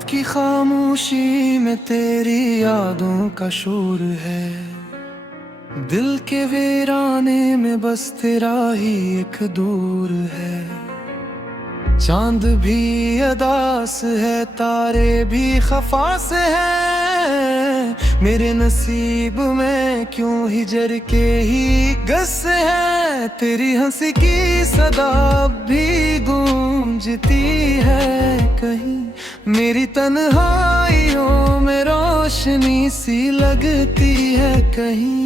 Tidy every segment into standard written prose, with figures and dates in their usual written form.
रात की खामोशी में तेरी यादों का शोर है। दिल के वीराने में बस तेरा ही एक दूर है। चांद भी अदास है, तारे भी खफास है। मेरे नसीब में क्यों हिजर के ही गस है। तेरी हंसी की सदा भी गूंजती है कहीं। मेरी तन्हाइयों में रोशनी सी लगती है कहीं।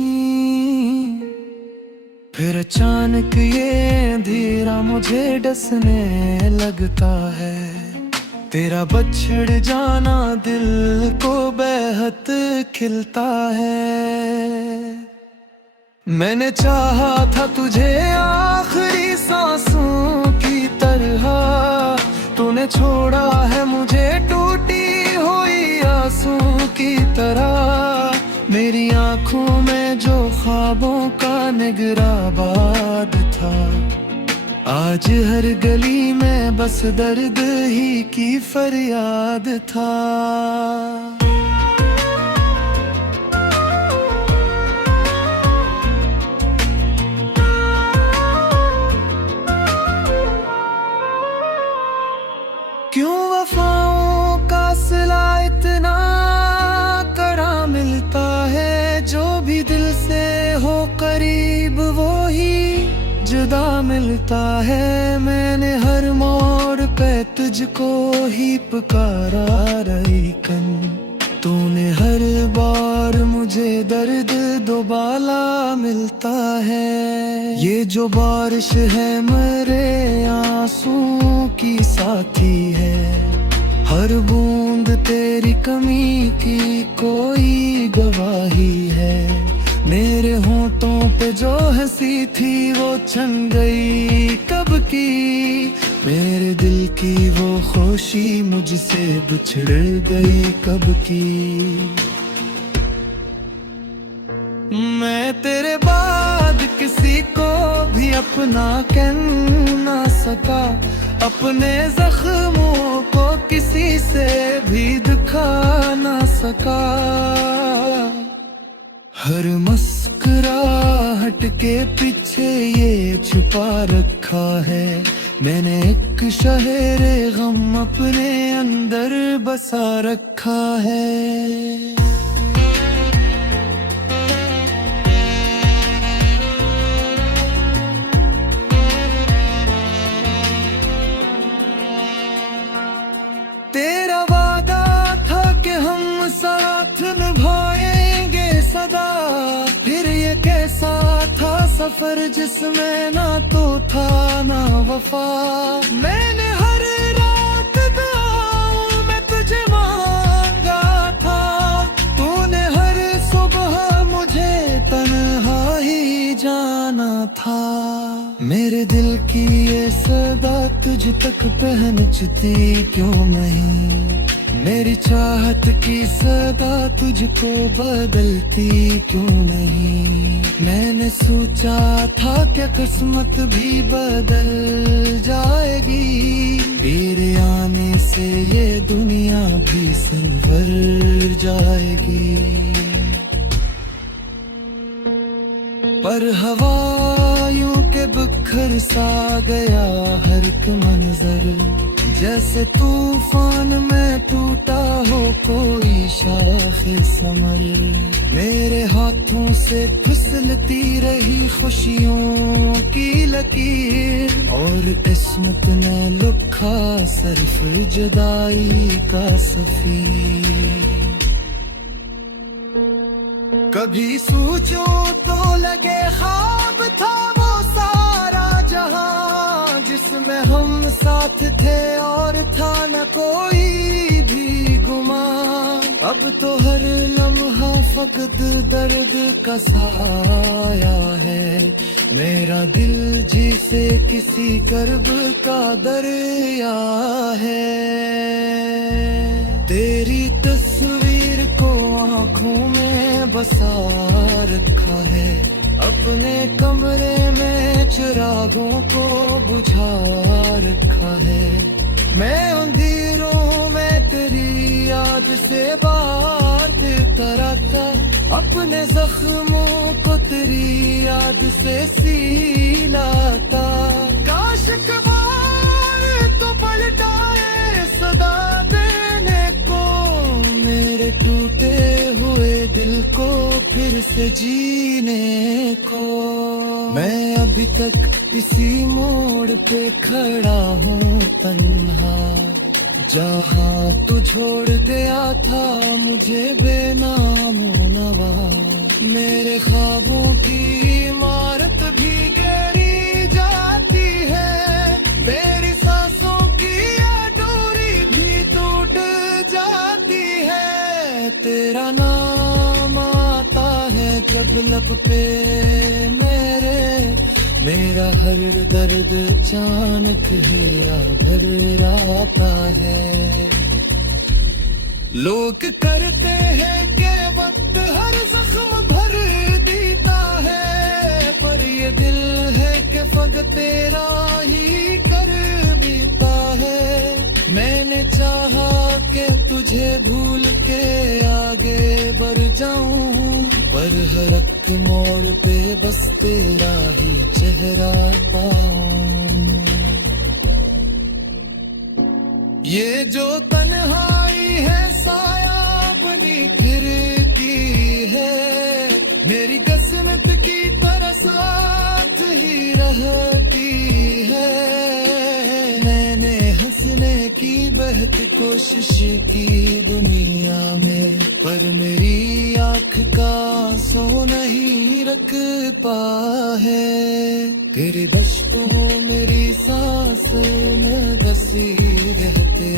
फिर अचानक ये अंधेरा मुझे डसने लगता है। तेरा बछड़ जाना दिल को बेहद खिलता है। मैंने चाहा था तुझे आखिरी सांसों की तरह, तूने छोड़ा है मुझे टूटी हुई आंसू की तरह। मेरी आंखों में जो ख्वाबों का निगराबाद था, आज हर गली में बस दर्द ही की फरियाद था। क्यों वफाओं का सिला इतना कड़ा मिलता है। जो भी दिल से हो करीब वो ही जुदा मिलता है। मैंने हर मोड़ पे तुझको ही पुकारा रही कन, तूने हर बार मुझे दर्द दोबाला मिलता है। ये जो बारिश है मेरे आंसू की साथी है। हर बूंद तेरी कमी की कोई गवाही है। मेरे होंठों पे जो हंसी थी वो छन गई कब की। मेरे दिल की वो खुशी मुझसे बिछड़ गई कब की। मैं तेरे बाद किसी को भी अपना कह ना सका। अपने जख्मों को किसी से भी दिखा ना सका। हर मुस्कुराहट के पीछे ये छुपा रखा है। मैंने एक शहर गम अपने अंदर बसा रखा है। तेरा वादा था कि हम साथ निभाएंगे सदा। फिर ये कैसा था सफर जिसमें ना तो था ना वफा। मैंने हर रात दुआओं में तुझे मांगा था। तूने हर सुबह मुझे तन्हा ही जाना था। मेरे दिल की ये सदा तुझ तक पहुंचती क्यों नहीं। मेरी चाहत की सदा तुझको बदलती क्यों नहीं। मैंने सोचा था कि किस्मत भी बदल जाएगी। तेरे आने से ये दुनिया भी संवर जाएगी। पर हवा यूं के बिखर सा गया हर एक मंजर। जैसे तूफान में टूटा हो कोई शाखे समर। मेरे हाथों से फिसलती रही खुशियों की लकीर। और किस्मत ने लिखा सिर्फ जुदाई का सफीर। कभी सोचो तो लगे ख्वाब था वो सारा जहां, जिसमें हम साथ थे और था न कोई भी गुमा। अब तो हर लम्हा फकत दर्द का साया है। मेरा दिल जिसे किसी कर्ब का दरिया है। तेरी तस्वीर को आँखों में बसा रखा है। अपने कमरे में चिरागों को बुझा रखा है। मैं अंधेरों में तेरी याद से बार फिरता रहता, अपने जख्मों को तेरी याद से सीलाता। काश कबार तो पलटाए सदा देने को, मेरे टूटे हुए दिल को फिर से जीने को। मैं अभी तक इसी मोड़ पे खड़ा हूँ तन्हा, जहाँ तू छोड़ गया था मुझे बेनामो नवा। मेरे ख्वाबों की इमारत भी गिरी जाती है, मेरी सांसों की डोरी भी टूट जाती है। तेरा नाम आता है जब लब पे मेरा हर दर्द अचानक ही भर आता है। लोग करते हैं कि वक्त हर जख्म भर देता है, पर ये दिल है कि फकत तेरा ही कर बीता है। मैंने चाहा कि तुझे भूल के आगे बढ़ जाऊं, पर हर एक मोड़ पे बस तेरा ही चेहरा पाऊं। ये जो तन्हाई है साया बनी फिरती है, मेरी किस्मत की तरह साथ ही रहती है। मैंने हंसने की बहुत कोशिश की दुनिया में, पर मेरी आँख का आंसू नहीं रख पा है। तेरे दस्तों मेरी सांस में बसी रहते,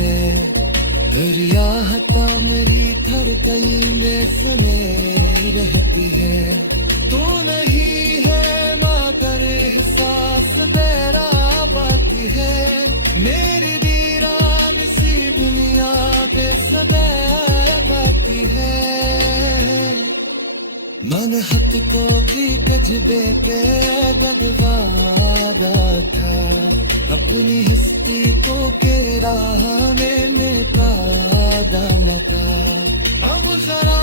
दरिया हटा मेरी धड़कन समेरी रहती है। तू नहीं है मगर एहसास तेरा बाती है, मेरी वीरान सी दुनिया पे सदा बाती है। मन हथ को भी गजबे के गदवादा था, अपनी हस्ती को के राह में मिटा दाना था। अब जरा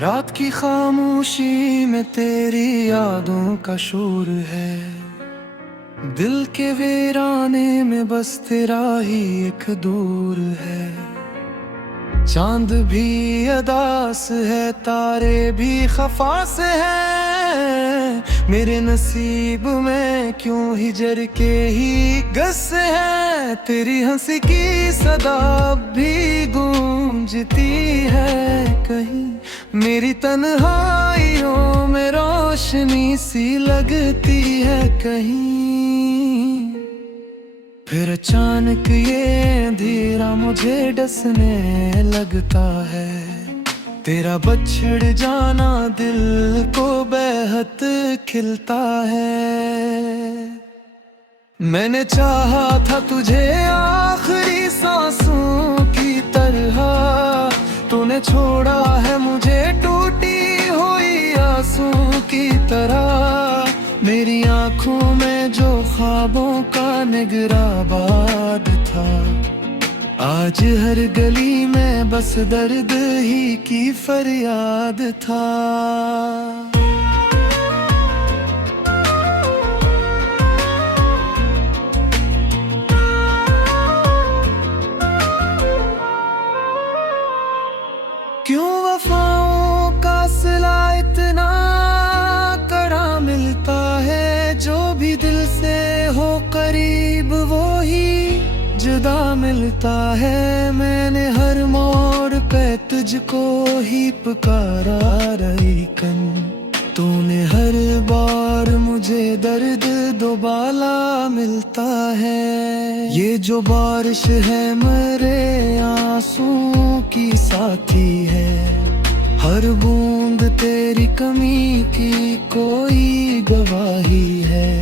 रात की खामोशी में तेरी यादों का शोर है, दिल के वीराने में बस तेरा ही एक दूर है। चांद भी अदास है, तारे भी खफास है, मेरे नसीब में क्यों हिजर के ही गस है। तेरी हंसी की सदा भी गूंजती है कहीं, मेरी तन्हाइयों में रोशनी सी लगती है कहीं। फिर अचानक ये अंधेरा मुझे डसने लगता है, तेरा बछड़ जाना दिल को बेहद खिलता है। मैंने चाहा था तुझे आखिरी सांसों की तरह, तूने छोड़ा है मुझे टूटी हुई आंसू की तरह। मेरी आंखों में जो ख्वाबों का निगराबाद था, आज हर गली में बस दर्द ही की फरियाद था। क्यों वफाओं का सिला इतना कड़ा मिलता है, जो भी दिल से हो करीब वो ही जुदा मिलता है। मैंने हर मोड़ पे तुझको ही पुकारा रही कन, तूने हर बार मुझे दर्द दोबाला मिलता है। ये जो बारिश है मेरे आंसुओं की साथी है, हर बूंद तेरी कमी की कोई गवाही है।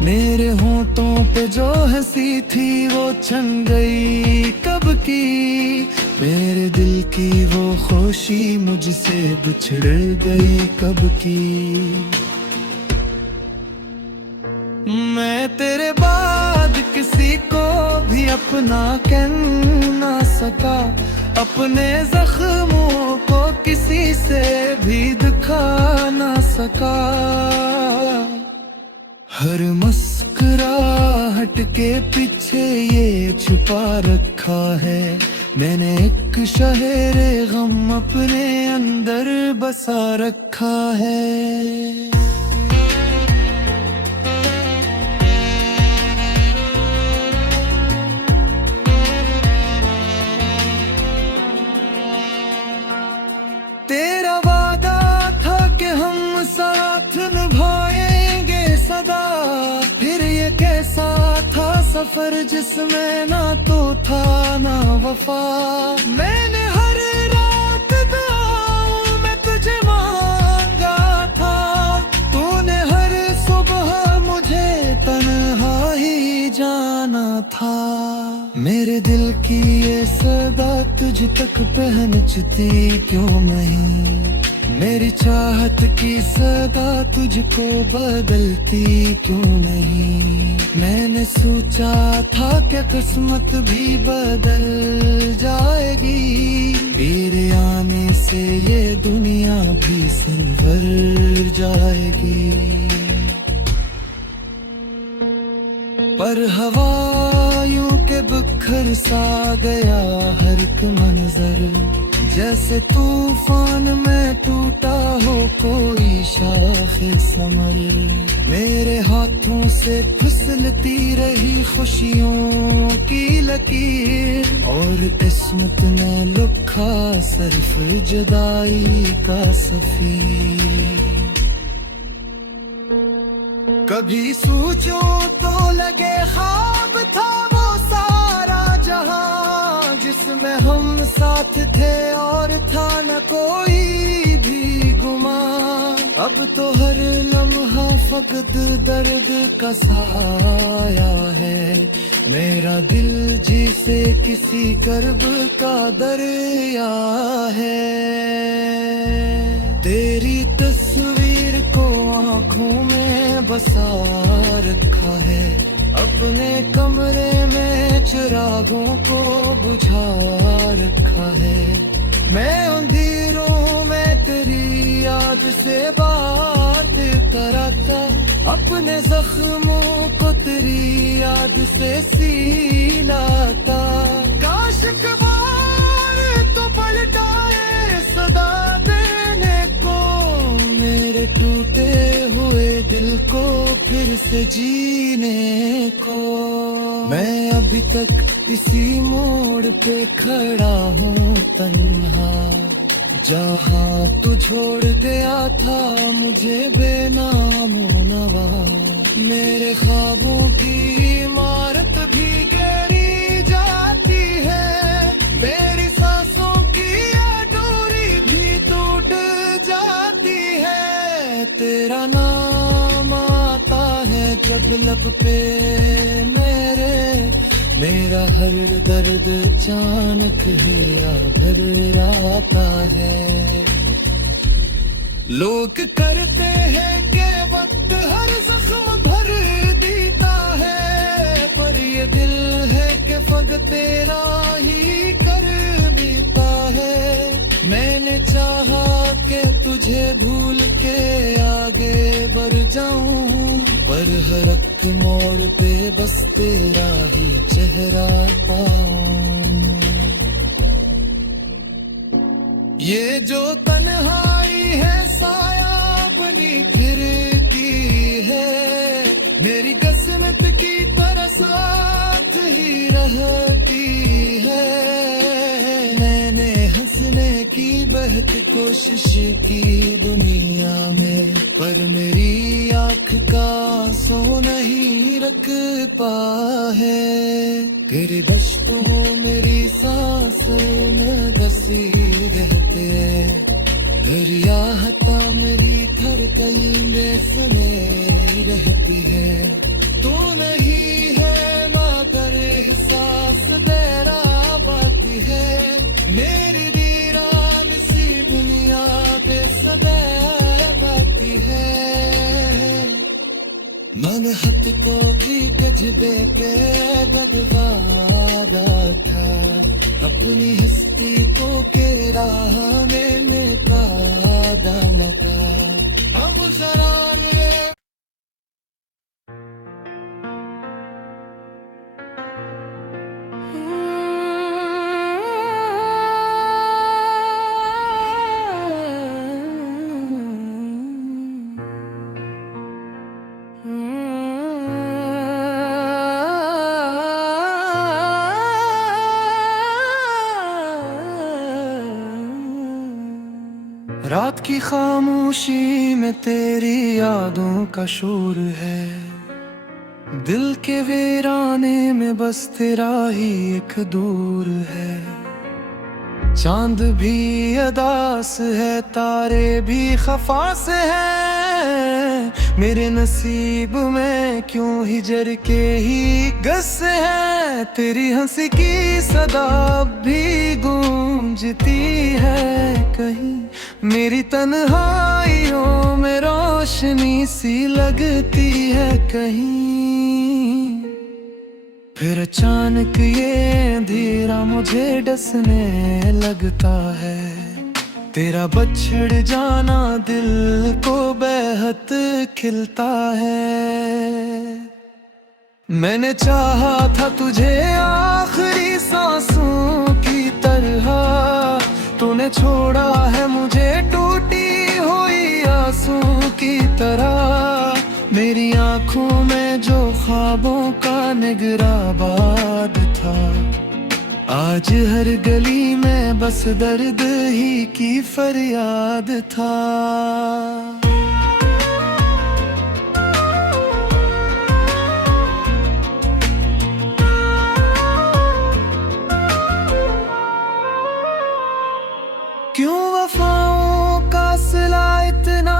मेरे होंठों पे जो हंसी थी वो छन गई कब की, मेरे दिल की वो खुशी मुझसे बिछड़ गई कब की। मैं तेरे बाद किसी को भी अपना कह ना सका, अपने जख्मों को किसी से भी दिखा ना सका। हर मुस्कुराहट के पीछे ये छुपा रखा है, मैंने एक शहर गम अपने अंदर बसा रखा है। तेरा वादा था कि हम साथ निभाएंगे सदा, फिर ये कैसा था सफर जिसमें ना तो था ना वफा। मैंने हर रात दुआओं में तुझे मांगा था, तूने हर सुबह मुझे तन्हा ही जाना था। मेरे दिल की ये सदा तुझ तक पहुंचती क्यों नहीं, मेरी चाहत की सदा तुझको बदलती क्यों नहीं। मैंने सोचा था कि किस्मत भी बदल जाएगी, तेरे आने से ये दुनिया भी संवर जाएगी। पर हवा यूं के बिखर सा गया हर एक मंजर, जैसे तूफान में टूटा हो कोई शाखे समर। मेरे हाथों से फिसलती रही खुशियों की लकीर, और किस्मत ने लिखा सिर्फ जुदाई का सफीर। कभी सोचूं तो लगे ख्वाब था वो सारा जहां, जिसमें हम साथ थे और था न कोई भी गुमा। अब तो हर लम्हा फकत दर्द का साया है, मेरा दिल जिसे किसी कर्ब का दरिया है। तेरी तस्वीर को आँखों में बसा रखा है, अपने कमरे में चिरागों को बुझा रखा है। मैं अंधेरों में तेरी याद से बात कराता, अपने जख्मों को तेरी याद से सीलाता। काश कबार तो पलटाए सदा देने को, मेरे टूटे हुए दिल को फिर से जीने को। मैं अभी तक इसी मोड़ पे खड़ा हूँ तन्हा, जहाँ तू छोड़ गया था मुझे बेनामो नवा। मेरे ख्वाबों की इमारत भी गिरी जाती है, मेरी सांसों की डोरी भी टूट जाती है। तेरा नाम आता है जब लब पे मेरा हर दर्द अचानक घबराता है। लोग करते हैं कि वक्त हर जख्म भर देता है, पर ये दिल है कि फकत तेरा ही कर देता है। मैंने चाहा कि तुझे भूल के आगे बढ़ जाऊं, पर हर एक मोड़ पे बस तेरा ही चेहरा पाऊं। ये जो तन्हाई है साया बनी फिर की है, मेरी किस्मत की तरह साथ ही रहती है। मैंने हंसने की बहती कोशिश की दुनिया में, पर मेरी आँख का आंसू नहीं रखता है। तेरे बश्तों मेरी सांसें में धसी रहते हैं, दरिया हटा मेरी धड़कन में सुने रहती है। तू नहीं है मगर एहसास तेरा बाती है, मेरी वीरान सी दुनिया बेसदा बाती है। मन हट को भी गजबे के गदवादा था, अपनी हस्ती को के राह में कादा न था। अब शरार रात की खामोशी में तेरी यादों का शोर है, दिल के वीराने में बस तेरा ही एक दूर है। चांद भी अदास है, तारे भी खफास है, मेरे नसीब में क्यों हिजर के ही गस है। तेरी हंसी की सदा भी गूंजती है कहीं, मेरी तन्हाइयों में रोशनी सी लगती है कहीं। फिर अचानक ये अंधेरा मुझे डसने लगता है, तेरा बछड़ जाना दिल को बेहद खिलता है। मैंने चाहा था तुझे आखिरी सांसों की तरह, तूने छोड़ा है मुझे टूटी हुई आंसू की तरह। मेरी आंखों में जो ख्वाबों का निगराबाद था, आज हर गली में बस दर्द ही की फरियाद था। क्यों वफाओं का सिला इतना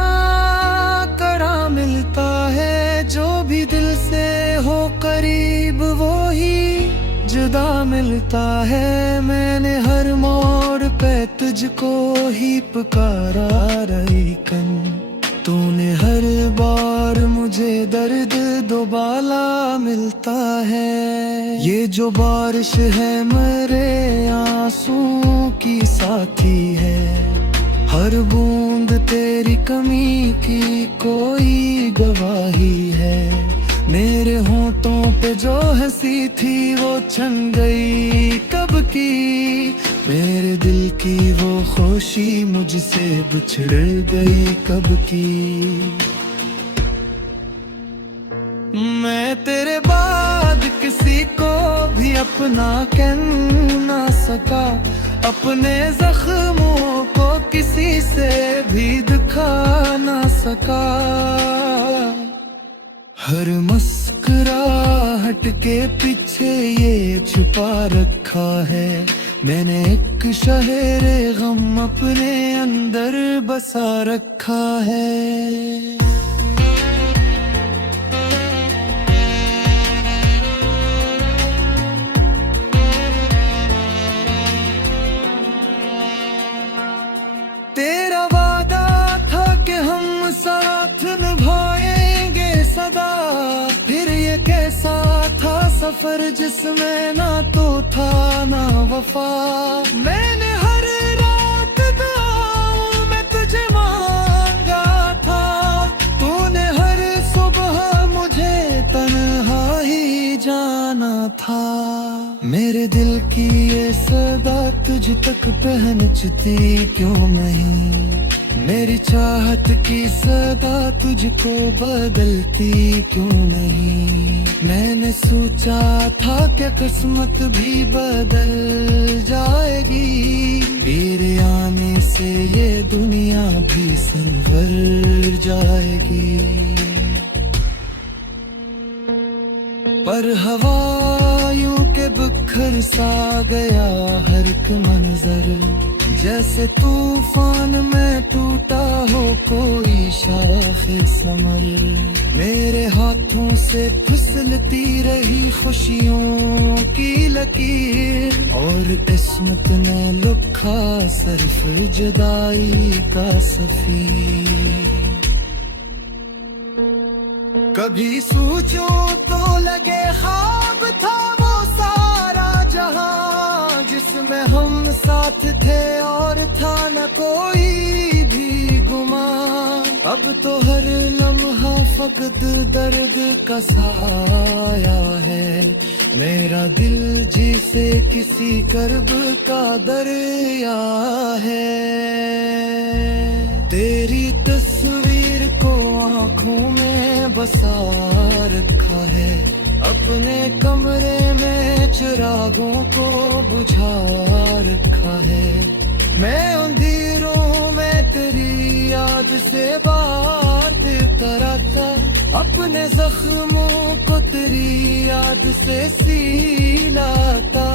कड़ा मिलता है, जो भी दिल से हो करीब वो ही जुदा मिलता है। मैंने हर मोड़ पे तुझको ही पुकारा रही कन, तूने हर बार मुझे दर्द दोबाला मिलता है। ये जो बारिश है मेरे आंसू की साथी है, हर बूंद तेरी कमी की कोई गवाही है। मेरे होंठों पे जो हंसी थी वो छन गई कब की, मेरे दिल की वो खुशी मुझसे बिछड़ गई कब की। मैं तेरे बाद किसी को भी अपना कह ना सका, अपने जख्मों को किसी से भी दिखा ना सका। हर मुस्कुराहट के पीछे ये छुपा रखा है, मैंने एक शहर गम अपने अंदर बसा रखा है। तेरा वादा था कि हम साथ निभाएंगे सदा, फिर ये कैसा था सफर जिसमें ना तो था ना वफा। मैंने हर रात दुआओं में तुझे मांगा था, तूने हर सुबह मुझे तन्हा ही जाना था। मेरे दिल की ये सदा तुझ तक पहुंचती क्यों नहीं, मेरी चाहत की सदा तुझको बदलती क्यों नहीं। मैंने सोचा था कि किस्मत भी बदल जाएगी, तेरे आने से ये दुनिया भी संवर जाएगी। पर हवा यूं के बिखर सा गया हर एक मंजर, जैसे तूफान में टूटा हो कोई शाखे समर। मेरे हाथों से फिसलती रही खुशियों की लकीर, और किस्मत ने लिखा सिर्फ जुदाई का सफीर। कभी सोचो तो लगे ख्वाब था वो सारा जहां, जिसमें हम साथ थे और था न कोई भी गुमा। अब तो हर लम्हा फकत दर्द का साया है, मेरा दिल जिसे किसी कर्ब का दरिया है। तेरी तस्वीर को आँखों में बसा रखा है, अपने कमरे में चिरागों को बुझा रखा है। मैं अंधेरों में तेरी याद से बात कराता, अपने जख्मों को तेरी याद से सिलाता।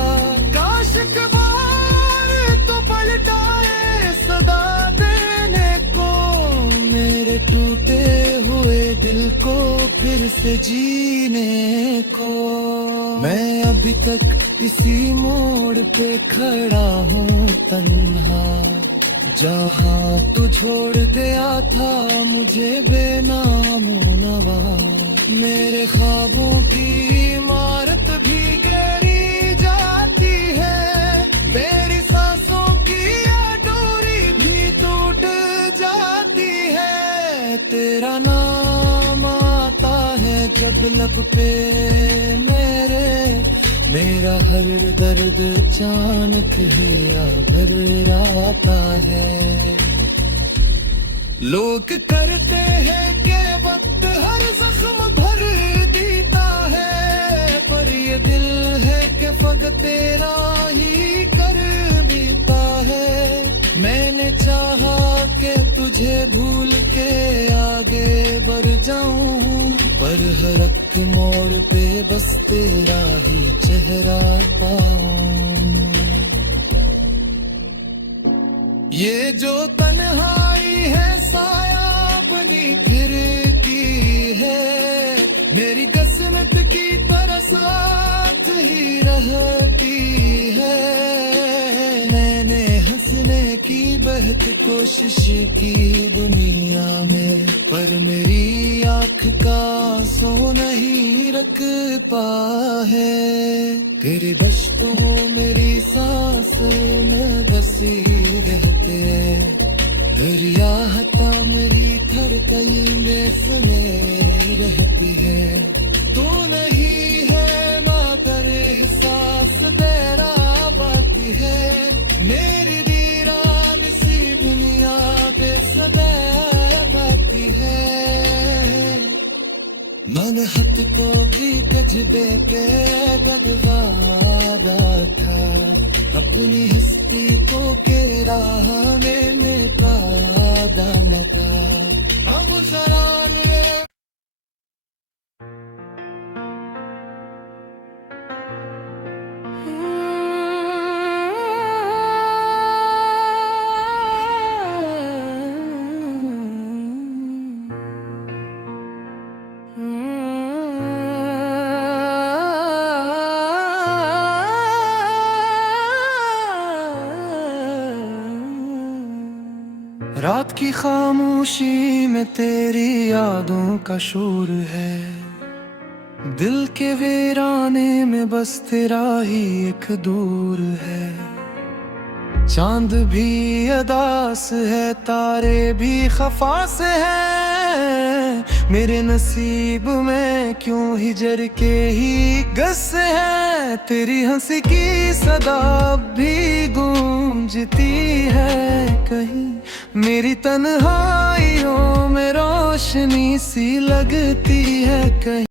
काश एक बार तो पलटाए सदा देने को, मेरे टूटे हुए दिल को फिर से जीने को। मैं अभी तक इसी मोड़ पे खड़ा हूँ तन्हा, जहाँ तू छोड़ गया था मुझे बेनामो नवा। मेरे ख्वाबों की इमारत भी गिरी जाती है, मेरी सांसों की डोरी भी टूट जाती है। तेरा नाम आता है जब लब पे मेरे, मेरा हर दर्द अचानक हिला भर आता है। लोग करते हैं कि वक्त हर जख्म भर देता है, पर ये दिल है कि फकत तेरा ही कर बीता है। मैंने चाहा कि तुझे भूल के आगे बढ़ जाऊं, पर हर एक मोड़ पे बस तेरा ही चेहरा पाऊं। ये जो तन्हाई है साया बनी फिर की है, मेरी किस्मत की तरह साथ ही रहती है। मैंने हंसने की बहुत कोशिश की दुनिया में, पर मेरी आँख का आंसू नहीं रख पा है। तेरे बश्तों मेरी सांस में धसी रहते, दरिया हटा मेरी धड़कन सुने रहती है। तू नहीं है मगर एहसास तेरा बाती है, मेरी दीवान सी दुनिया पे सदा गाती है। मन हथ को भी गजबे के गदवादा था, अपनी हस्ती को के राह में कादा न था। अब जरा रात की खामोशी में तेरी यादों का शोर है, दिल के वीराने में बस तेरा ही एक दूर है। चांद भी अदास है, तारे भी खफास है, मेरे नसीब में क्यों हिजर के ही गस है। तेरी हंसी की सदा भी गूंजती है कहीं, मेरी तन्हाइयों में रोशनी सी लगती है कहीं।